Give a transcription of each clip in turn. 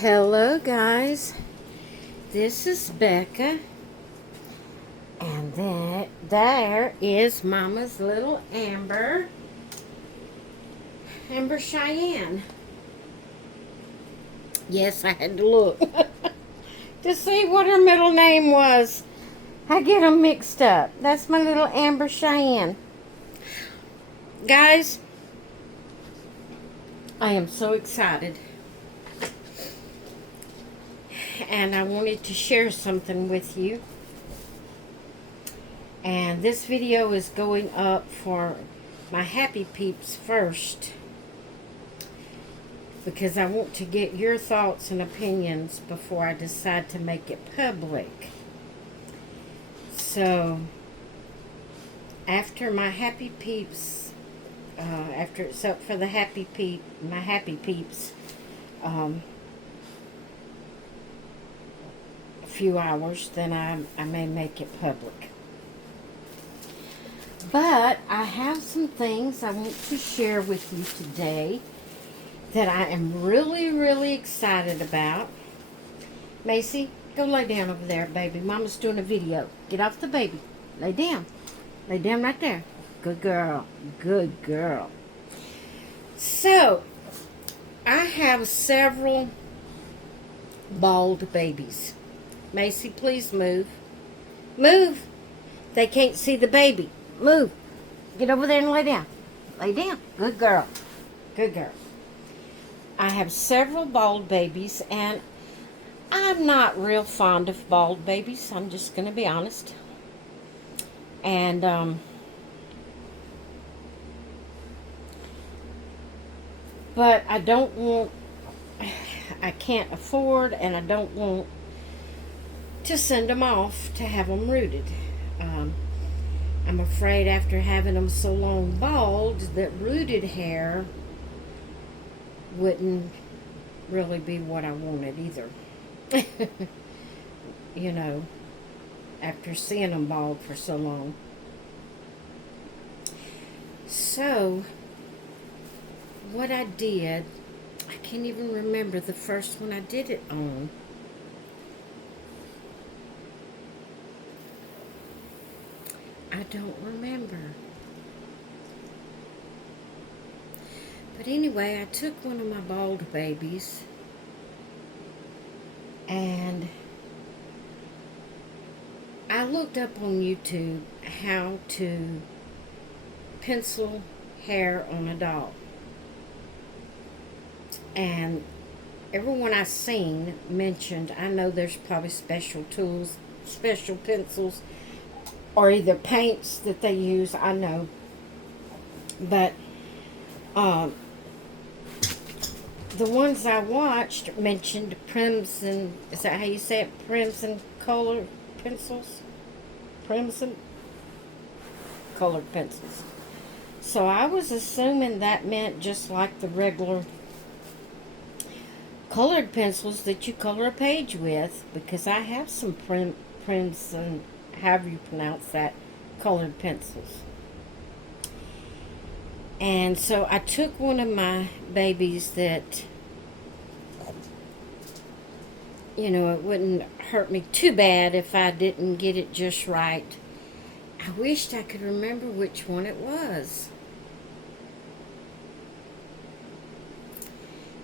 Hello, guys. This is Becca, and then there is Mama's little Amber Cheyenne. Yes, I had to look to see what her middle name was. I get them mixed up. That's my little Amber Cheyenne. Guys, I am so excited. And I wanted to share something with you. And this video is going up for my happy peeps first, because I want to get your thoughts and opinions before I decide to make it public. So after my happy peeps, after it's up for the my happy peeps, few hours, then I may make it public. But I have some things I want to share with you today that I am really excited about. Macy, go lay down over there, baby. Mama's doing a video. Get off the baby. Lay down. Lay down right there. Good girl. Good girl. So, I have several bald babies. Macy, please move. Move. They can't see the baby. Move. Get over there and lay down. Lay down. Good girl. Good girl. I have several bald babies, and I'm not real fond of bald babies. I'm just going to be honest. And, but I don't want, I can't afford, and I don't want to send them off to have them rooted. I'm afraid after having them so long bald that rooted hair wouldn't really be what I wanted either. You know, after seeing them bald for so long. So, what I did, I can't even remember the first one I did it on. I don't remember. But anyway, I took one of my bald babies and I looked up on YouTube how to pencil hair on a doll. And everyone I've seen mentioned, I know there's probably special tools, special pencils, or either paints that they use, I know. But the ones I watched mentioned Crimson, is that how you say it? Crimson colored pencils? Crimson colored pencils. So I was assuming that meant just like the regular colored pencils that you color a page with, because I have some Crimson, however you pronounce that, colored pencils. And so I took one of my babies that, you know, it wouldn't hurt me too bad if I didn't get it just right. I wished I could remember which one it was.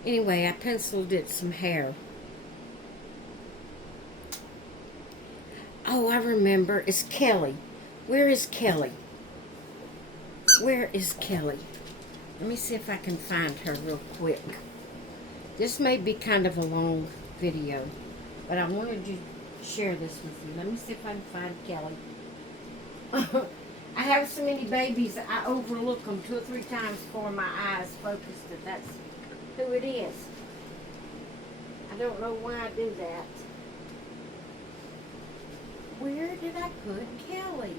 Anyway, I penciled it some hair. Oh, I remember. It's Kelly. Where is Kelly? Where is Kelly? Let me see if I can find her real quick. This may be kind of a long video, but I wanted to share this with you. Let me see if I can find Kelly. I have so many babies, I overlook them 2 or 3 times before my eyes focus that that's who it is. I don't know why I do that. Where did I put Kelly?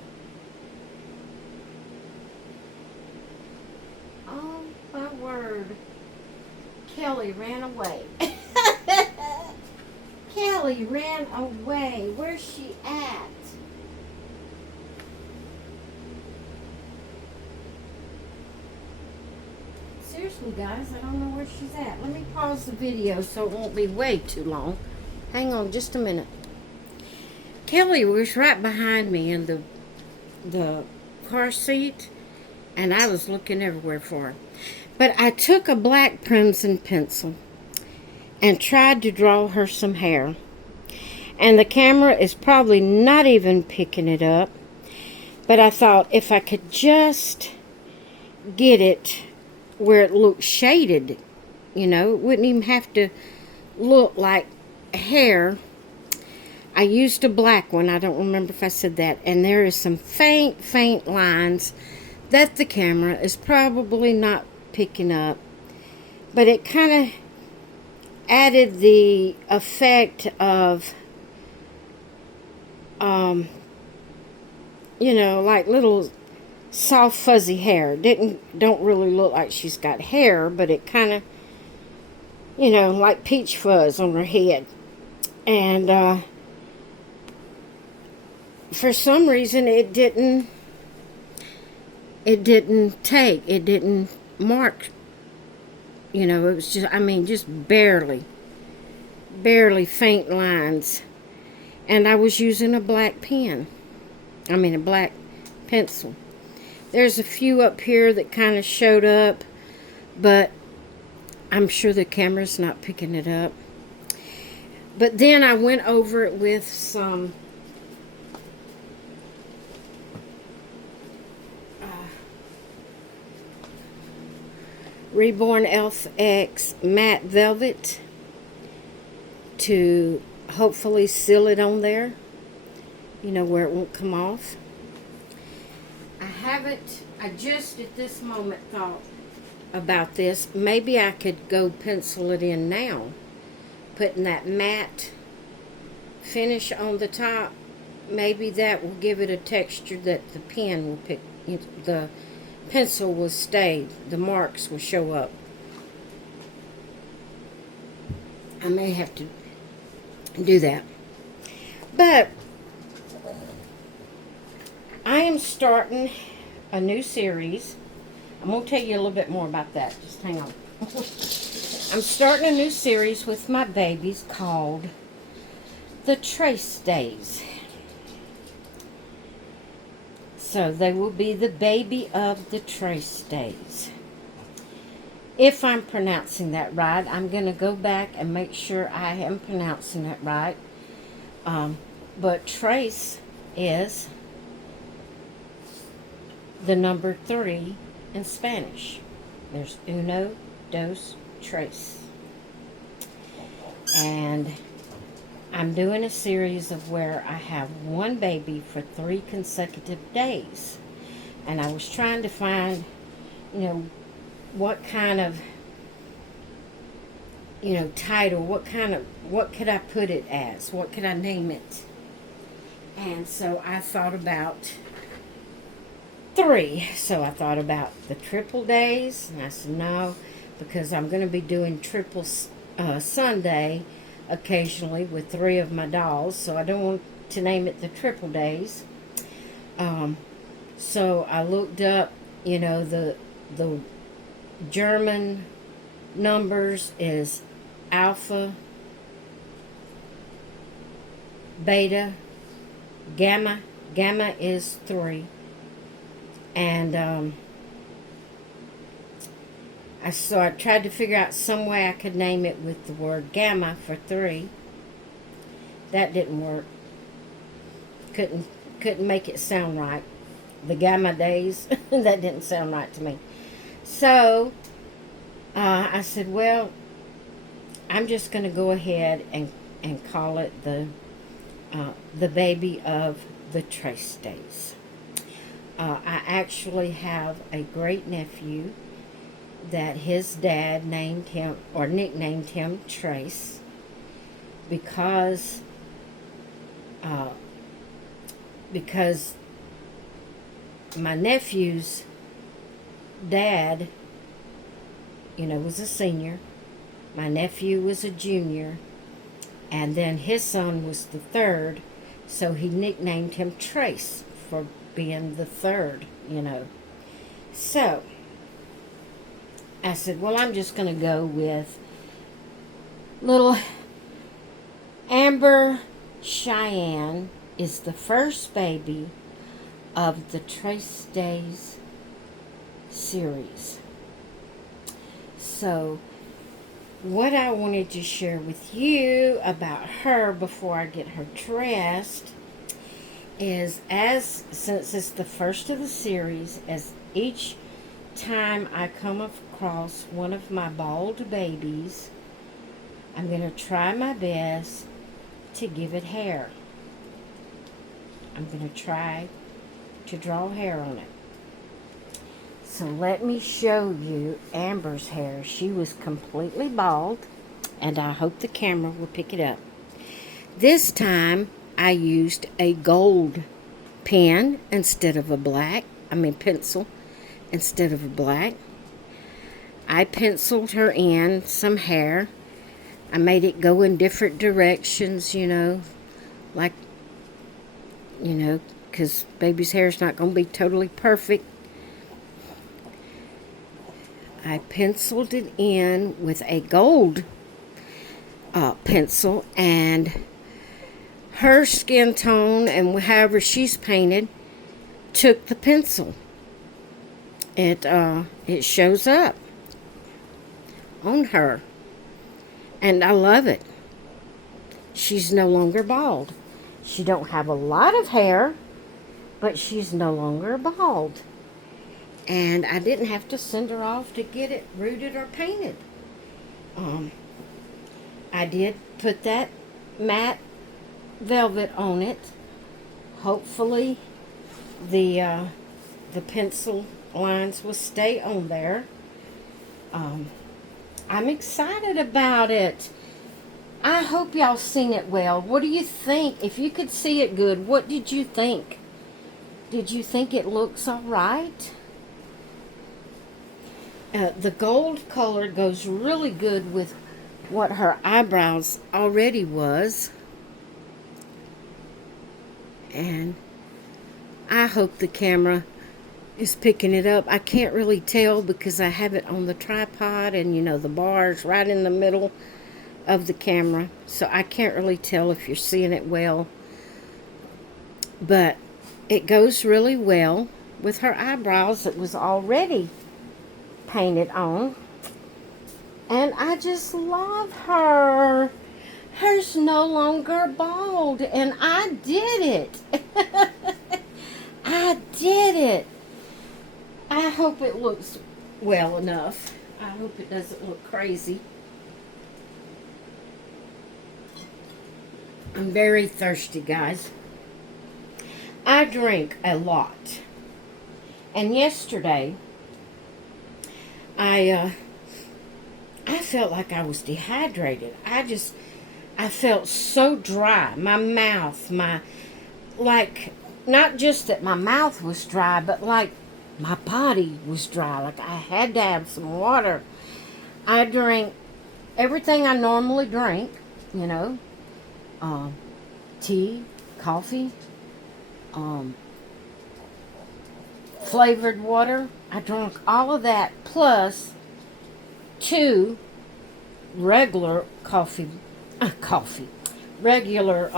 Oh, my word. Kelly ran away. Kelly ran away. Where's she at? Seriously, you guys. I don't know where she's at. Let me pause the video so it won't be way too long. Hang on just a minute. Kelly was right behind me in the car seat, and I was looking everywhere for her. But I took a black crimson pencil and tried to draw her some hair. And the camera is probably not even picking it up. But I thought if I could just get it where it looks shaded, you know, it wouldn't even have to look like hair. I used a black one. I don't remember if I said that. And there is some faint lines that the camera is probably not picking up. But it kind of added the effect of, you know, like little soft fuzzy hair. Don't really look like she's got hair, but it kind of, you know, like peach fuzz on her head. And for some reason it didn't mark. You know, it was just, I mean, just barely faint lines. And I was using a black pen. I mean, a black pencil. There's a few up here that kind of showed up, but I'm sure the camera's not picking it up. But then I went over it with some Reborn Elf X matte velvet to hopefully seal it on there, you know, where it won't come off. I just at this moment thought about this. Maybe I could go pencil it in now, putting that matte finish on the top. Maybe that will give it a texture that the pen will pick, the pencil will stay, the marks will show up. I may have to do that. But I am starting a new series. I'm going to tell you a little bit more about that. Just hang on. I'm starting a new series with my babies called the Trace Days. So they will be the baby of the Trace Days. If I'm pronouncing that right, I'm going to go back and make sure I am pronouncing it right. But trace is the number 3 in Spanish. There's uno, dos, tres. And I'm doing a series of where I have one baby for 3 consecutive days. And I was trying to find, you know, what kind of, you know, title, what could I put it as? What could I name it? And so I thought about 3. So I thought about the triple days, and I said no, because I'm going to be doing triple Sunday occasionally with 3 of my dolls, so I don't want to name it the triple days. So I looked up, you know, the German numbers is alpha, beta, gamma. Gamma is 3. And so I tried to figure out some way I could name it with the word gamma for 3. That didn't work. Couldn't make it sound right. The gamma days, that didn't sound right to me. So I said, well, I'm just going to go ahead and call it the baby of the Trace Days. I actually have a great nephew that his dad named him, or nicknamed him, Trace, because my nephew's dad, you know, was a senior. My nephew was a junior. And then his son was the 3rd. So he nicknamed him Trace for being the 3rd, you know. So, I said, well, I'm just going to go with little Amber Cheyenne is the first baby of the Dayz series. So what I wanted to share with you about her before I get her dressed is, since it's the first of the series, as each time I come across one of my bald babies, I'm going to try my best to give it hair. I'm going to try to draw hair on it. So let me show you Amber's hair. She was completely bald, and I hope the camera will pick it up. This time I used a gold pen instead of a pencil instead of a black. I penciled her in some hair. I made it go in different directions, because baby's hair is not going to be totally perfect. I penciled it in with a gold pencil, and her skin tone and however she's painted took the pencil. It shows up on her, and I love it. She's no longer bald. She don't have a lot of hair, but she's no longer bald. And I didn't have to send her off to get it rooted or painted. I did put that matte velvet on it. Hopefully the pencil lines will stay on there. I'm excited about it. I hope y'all seen it well. What do you think? If you could see it good, what did you think? Did you think it looks all right? The gold color goes really good with what her eyebrows already was. And I hope the camera is picking it up. I can't really tell because I have it on the tripod, and the bar's right in the middle of the camera. So I can't really tell if you're seeing it well. But it goes really well with her eyebrows that was already painted on. And I just love her. Hers no longer bald, and I did it. I did it. I hope it looks well enough. I hope it doesn't look crazy. I'm very thirsty, guys. I drink a lot. And yesterday, I felt like I was dehydrated. I felt so dry. My mouth, not just that my mouth was dry, but like my body was dry. Like I had to have some water. I drank everything I normally drink, tea, coffee, flavored water. I drank all of that plus 2 regular regular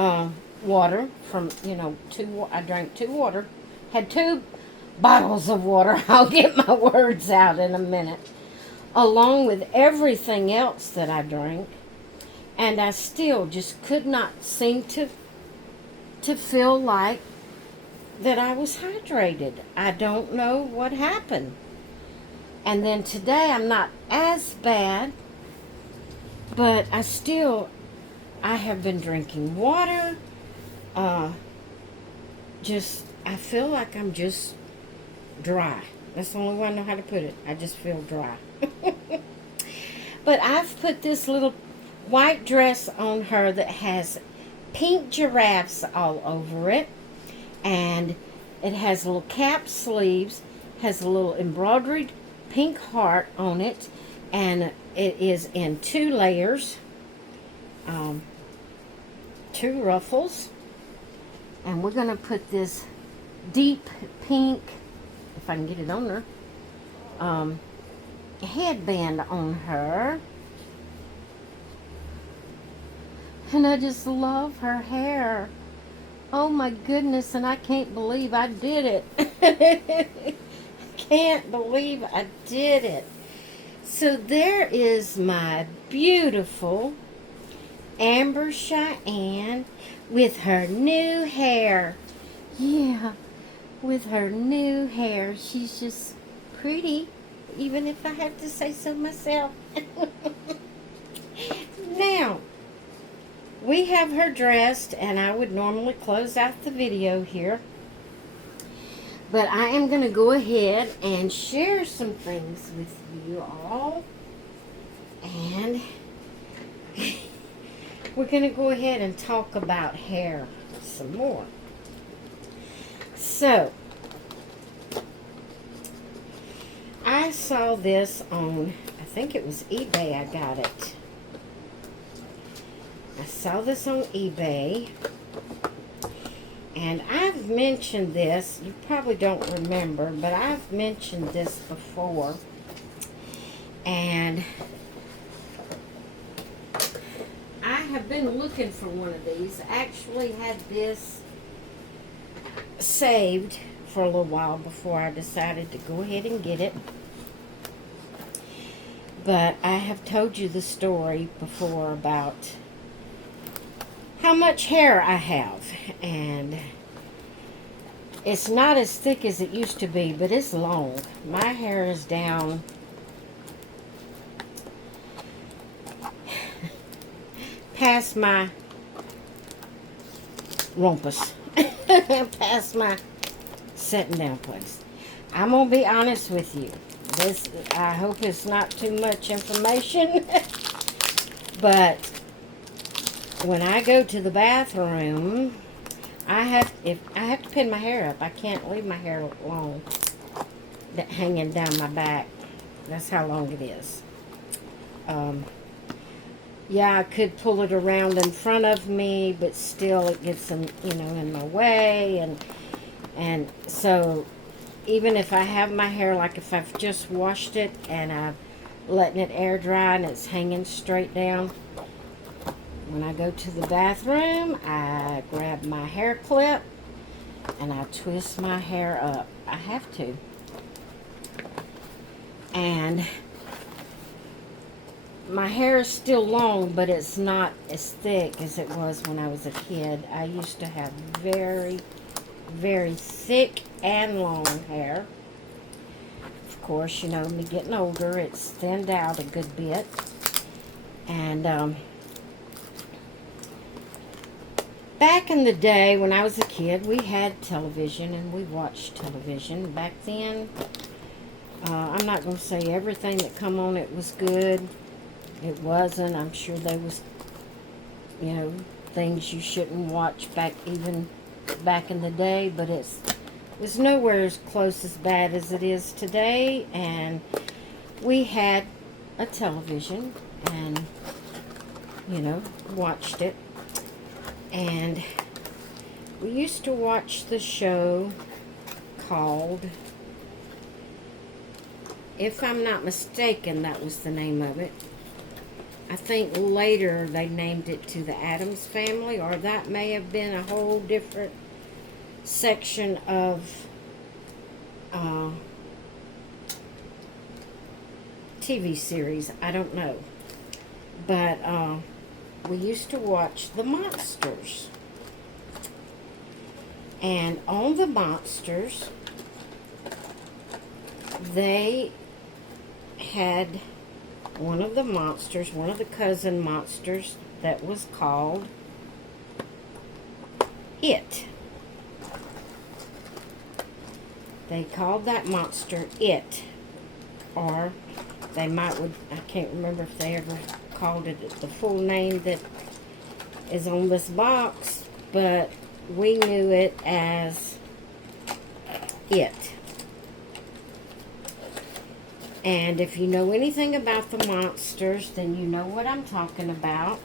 water from, I drank 2 water, had 2 bottles of water. I'll get my words out in a minute, along with everything else that I drank, and I still just could not seem to feel like that I was hydrated. I don't know what happened. And then today I'm not as bad, but I have been drinking water. I feel like I'm just dry. That's the only way I know how to put it. I just feel dry. But I've put this little white dress on her that has pink giraffes all over it. And it has little cap sleeves, has a little embroidered pink heart on it. And it is in 2 layers. 2 ruffles. And we're going to put this deep pink, if I can get it on there, headband on her. And I just love her hair. Oh my goodness, and I can't believe I did it. Can't believe I did it. So there is my beautiful Amber Cheyenne with her new hair. Yeah, with her new hair. She's just pretty, even if I have to say so myself. Now, we have her dressed, and I would normally close out the video here. But I am going to go ahead and share some things with you all. And we're going to go ahead and talk about hair some more. So, I saw this on, I think it was eBay I got it. I saw this on eBay. And I've mentioned this, you probably don't remember, but I've mentioned this before. And I have been looking for one of these. I actually had this saved for a little while before I decided to go ahead and get it. But I have told you the story before about how much hair I have, and it's not as thick as it used to be, but it's long. My hair is down past my rumpus, past my sitting down place. I'm gonna be honest with you. This, I hope it's not too much information, but when I go to the bathroom, I have to pin my hair up. I can't leave my hair long, hanging down my back. That's how long it is. Yeah, I could pull it around in front of me, but still it gets in my way, and so even if I have my hair, like if I've just washed it and I'm letting it air dry and it's hanging straight down, when I go to the bathroom, I grab my hair clip and I twist my hair up. I have to. And my hair is still long, but it's not as thick as it was when I was a kid. I used to have very, very thick and long hair. Of course, me getting older, it's thinned out a good bit. And back in the day when I was a kid, we had television and we watched television. Back then, I'm not going to say everything that come on it was good. It wasn't. I'm sure there was, things you shouldn't watch even back in the day, but it was nowhere as close as bad as it is today. And we had a television and, watched it. And we used to watch the show called, if I'm not mistaken, that was the name of it. I think later they named it to the Addams Family, or that may have been a whole different section of TV series. I don't know. But we used to watch the Monsters. And on the Monsters, they had one of the monsters, one of the cousin monsters, that was called It. They called that monster It. Or they I can't remember if they ever called it the full name that is on this box, but we knew it as It. And if you know anything about the Monsters, then you know what I'm talking about.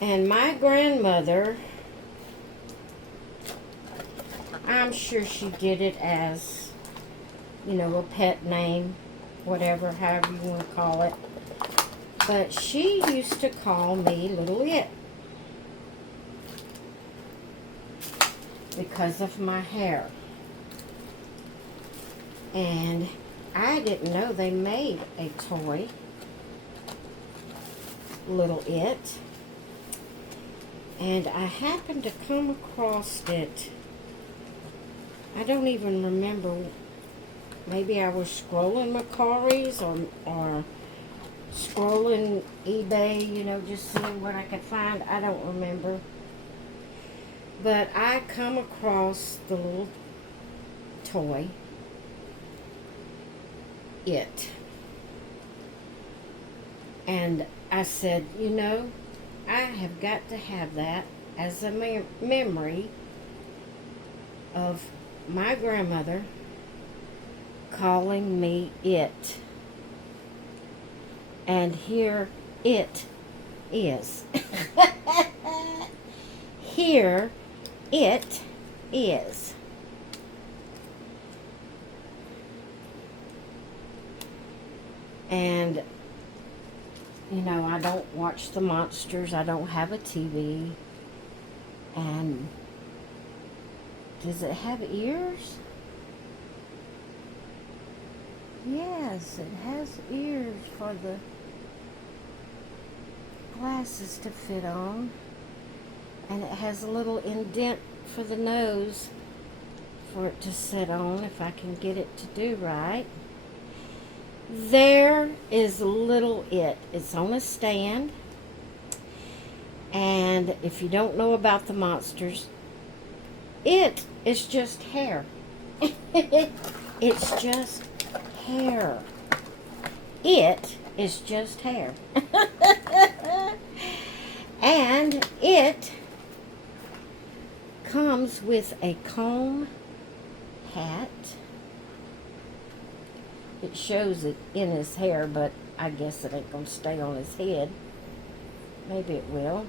And my grandmother, I'm sure she did it as, a pet name whatever, however you want to call it. But she used to call me Little It because of my hair. And I didn't know they made a toy, Little It. And I happened to come across it. I don't even remember. Maybe I was scrolling Macari's or scrolling eBay, you know, just seeing what I could find. I don't remember. But I come across the little toy, It. And I said, you know, I have got to have that as a memory of my grandmother calling me It. And here it is. Here it is. And, you know, I don't watch the monsters. I don't have a TV. And does it have ears? Yes, it has ears for the glasses to fit on. And it has a little indent for the nose for it to sit on, if I can get it to do right. There is Little It. It's on a stand. And if you don't know about the monsters, it is just hair. It's just hair. It is just hair. And it comes with a comb, hat. It shows it in his hair, but I guess it ain't gonna stay on his head. Maybe it will.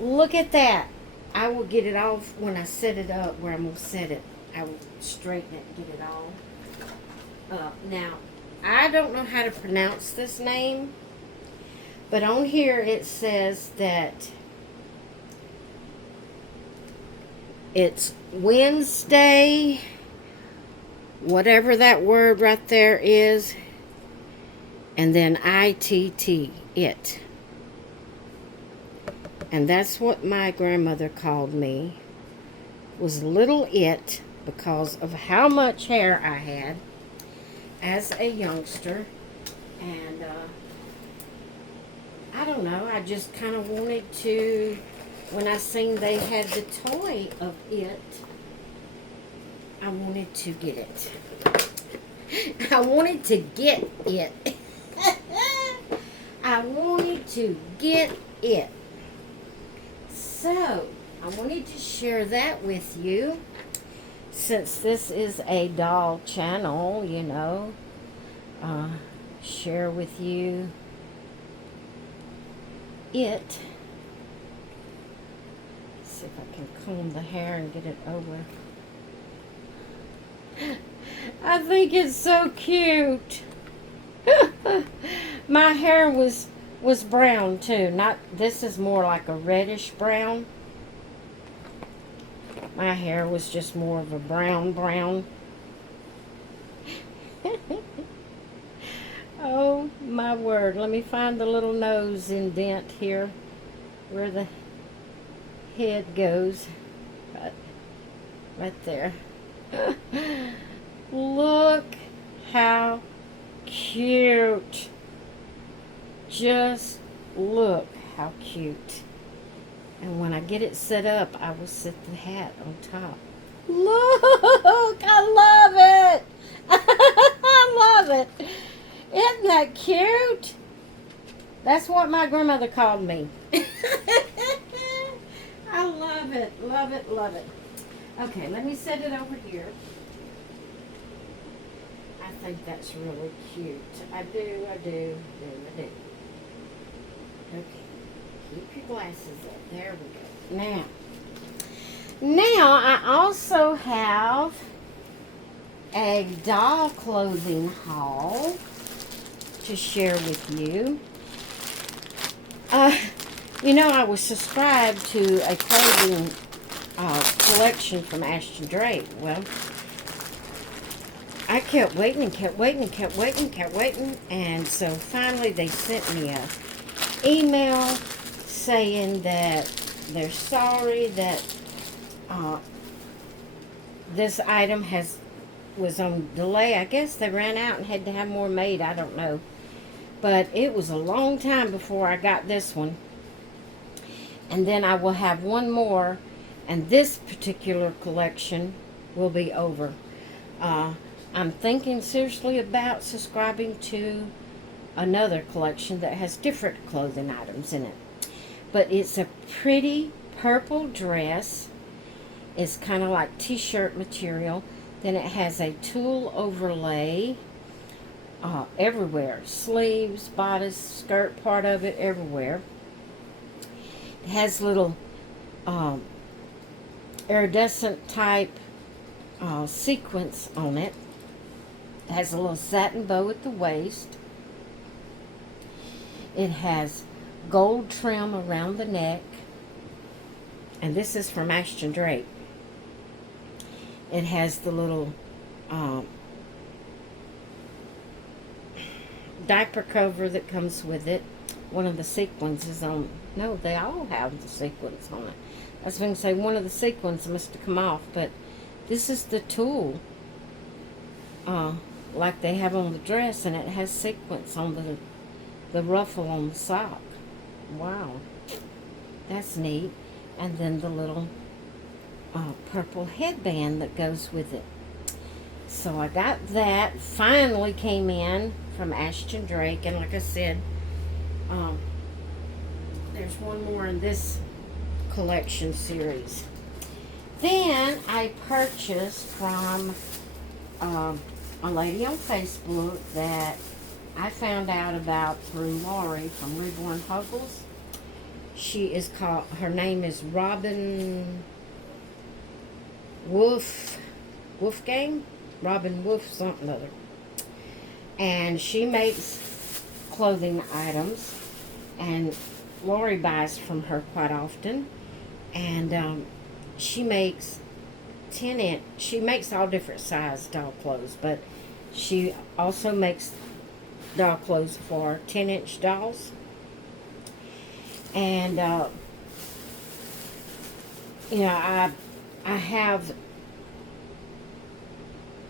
Look at that. I will get it off when I set it up where I'm gonna set it. I will straighten it and get it all up. Now, I don't know how to pronounce this name, but on here it says that it's Wednesday, whatever that word right there is, and then ITT, it. And that's what my grandmother called me, was Little It, because of how much hair I had as a youngster. And I don't know, I just kind of wanted to, when I seen they had the toy of it, I wanted to get it. I wanted to get it. I wanted to get it. So, I wanted to share that with you. Since this is a doll channel, you know, share with you it. See if I can comb the hair and get it over. I think it's so cute. My hair was brown too. Not, this is more like a reddish brown. My hair was just more of a brown. Oh my word. Let me find the little nose indent here where the head goes. Right there. Look how cute. Just look how cute. And when I get it set up, I will set the hat on top. Look! I love it! I love it! Isn't that cute? That's what my grandmother called me. I love it, love it, love it. Okay, let me set it over here. I think that's really cute. I do. Okay. Keep your glasses up. There we go. Now I also have a doll clothing haul to share with you. You know, I was subscribed to a clothing collection from Ashton Drake. Well, I kept waiting and kept waiting and kept waiting and kept waiting. And so finally they sent me a email saying that they're sorry that this item was on delay. I guess they ran out and had to have more made. I don't know. But it was a long time before I got this one. And then I will have one more. And this particular collection will be over. I'm thinking seriously about subscribing to another collection that has different clothing items in it. But it's a pretty purple dress. It's kind of like t-shirt material. Then it has a tulle overlay everywhere. Sleeves, bodice, skirt part of it, everywhere. It has little iridescent type sequence on it. It has a little satin bow at the waist. It has gold trim around the neck. And this is from Ashton Drake. It has the little diaper cover that comes with it. One of the sequins is on. No, they all have the sequins on it. I was going to say one of the sequins must have come off, but this is the tulle. Like they have on the dress, and it has sequins on the ruffle on the sock. Wow. That's neat. And then the little purple headband that goes with it. So I got that. Finally came in from Ashton Drake. And like I said, there's one more in this collection series. Then I purchased from a lady on Facebook that I found out about through Lori from Reborn Huggles. She is called, her name is Robin Wolfgang? Robin Wolf something other. And she makes clothing items, and Lori buys from her quite often. And she makes 10-inch, she makes all different size doll clothes, but she also makes doll clothes for 10-inch dolls. And you know, I have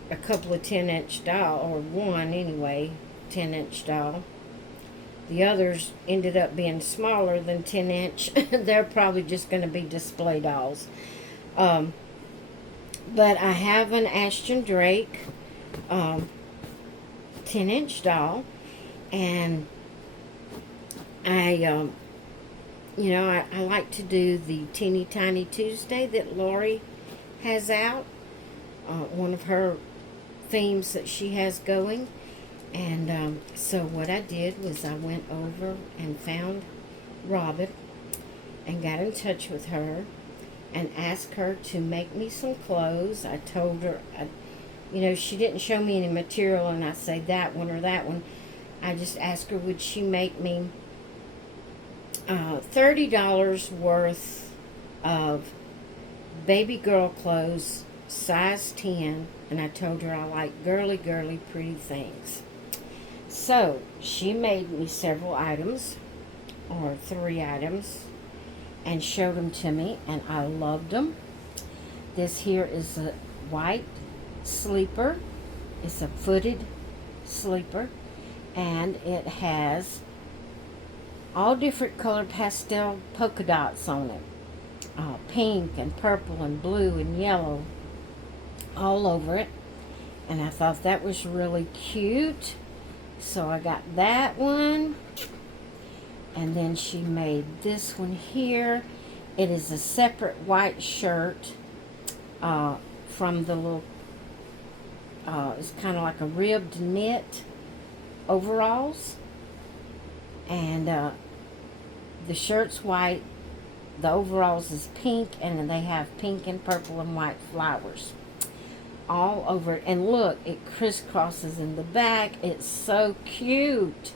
a couple of 10-inch doll, or one anyway, 10-inch doll. The others ended up being smaller than 10-inch. They're probably just going to be display dolls. But I have an Ashton Drake 10-inch doll, and I you know, I like to do the Teeny Tiny Tuesday that Lori has out. One of her themes that she has going. And so what I did was I went over and found Robin and got in touch with her and asked her to make me some clothes. I told her, you know, she didn't show me any material and I say that one or that one. I just asked her, would she make me $30 worth of baby girl clothes, size 10, and I told her I like girly, pretty things. So she made me several items, or 3 items, and showed them to me, and I loved them. This here is a white sleeper. It's a footed sleeper, and it has all different colored pastel polka dots on it. Pink and purple and blue and yellow all over it. And I thought that was really cute. So I got that one. And then she made this one here. It is a separate white shirt from the little, it's kind of like a ribbed knit overalls. And the shirt's white, the overalls is pink, and then they have pink and purple and white flowers all over it. And look, it crisscrosses in the back. It's so cute.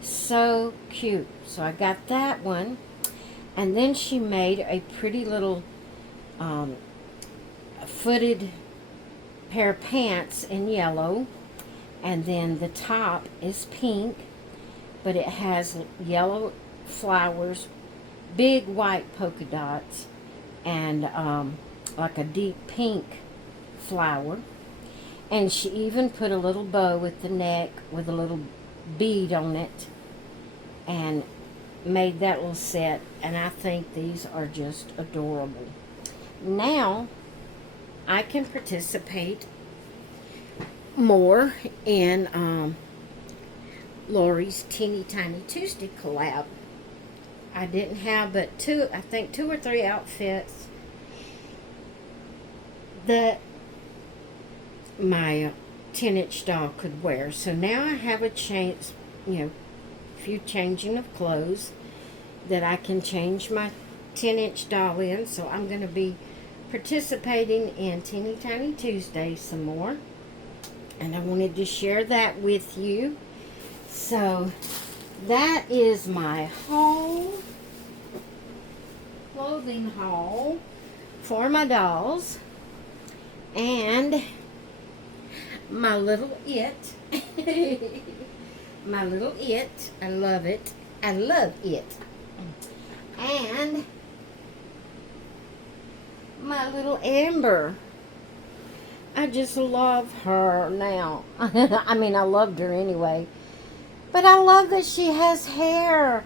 So cute. So I got that one. And then she made a pretty little footed pair of pants in yellow. And then the top is pink, but it has yellow flowers, big white polka dots, and like a deep pink flower. And she even put a little bow with the neck with a little bead on it and made that little set. And I think these are just adorable. Now I can participate more in Lori's Teeny Tiny Tuesday collab. I didn't have but two or three outfits that my 10-inch doll could wear. So now I have a chance, few changing of clothes that I can change my 10-inch doll in. So I'm going to be participating in Teeny Tiny Tuesday some more. And I wanted to share that with you. So that is my haul, clothing haul for my dolls. And my little it. My little it. I love it. I love it. And my little Amber. I just love her now. I mean, I loved her anyway. But I love that she has hair.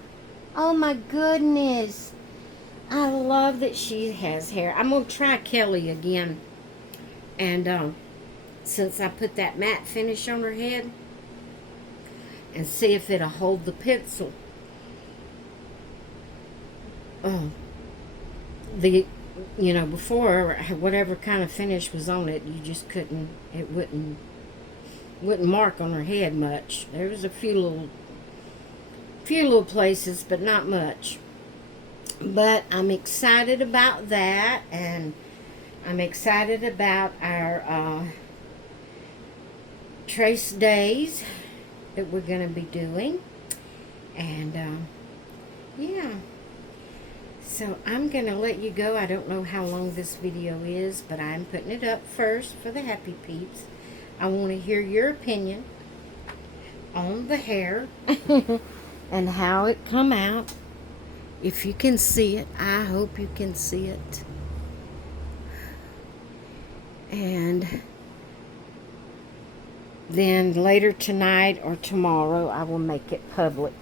Oh my goodness. I love that she has hair. I'm going to try Kelly again. And since I put that matte finish on her head, and see if it'll hold the pencil. Before, whatever kind of finish was on it, you just couldn't, it wouldn't mark on her head much. There was a few little places, but not much. But I'm excited about that, and I'm excited about our Trace Days that we're going to be doing. And yeah. So I'm going to let you go. I don't know how long this video is, but I'm putting it up first for the Happy Peeps. I want to hear your opinion on the hair and how it come out. If you can see it, I hope you can see it. And then later tonight or tomorrow, I will make it public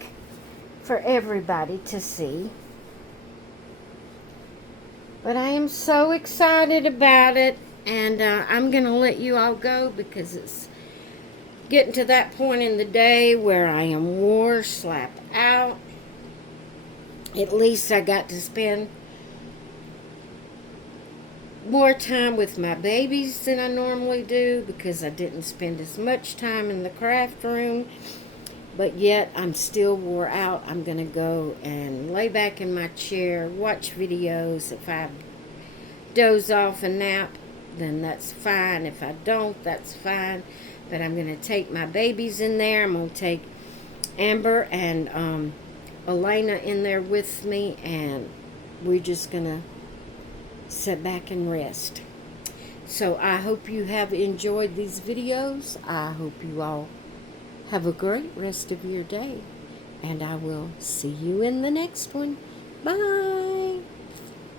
for everybody to see. But I am so excited about it, and I'm going to let you all go because it's getting to that point in the day where I am wore slap out. At least I got to spend more time with my babies than I normally do because I didn't spend as much time in the craft room. But yet, I'm still wore out. I'm going to go and lay back in my chair, watch videos. If I doze off and nap, then that's fine. If I don't, that's fine. But I'm going to take my babies in there. I'm going to take Amber and Elena in there with me. And we're just going to sit back and rest. So I hope you have enjoyed these videos. I hope you all have a great rest of your day, and I will see you in the next one. Bye.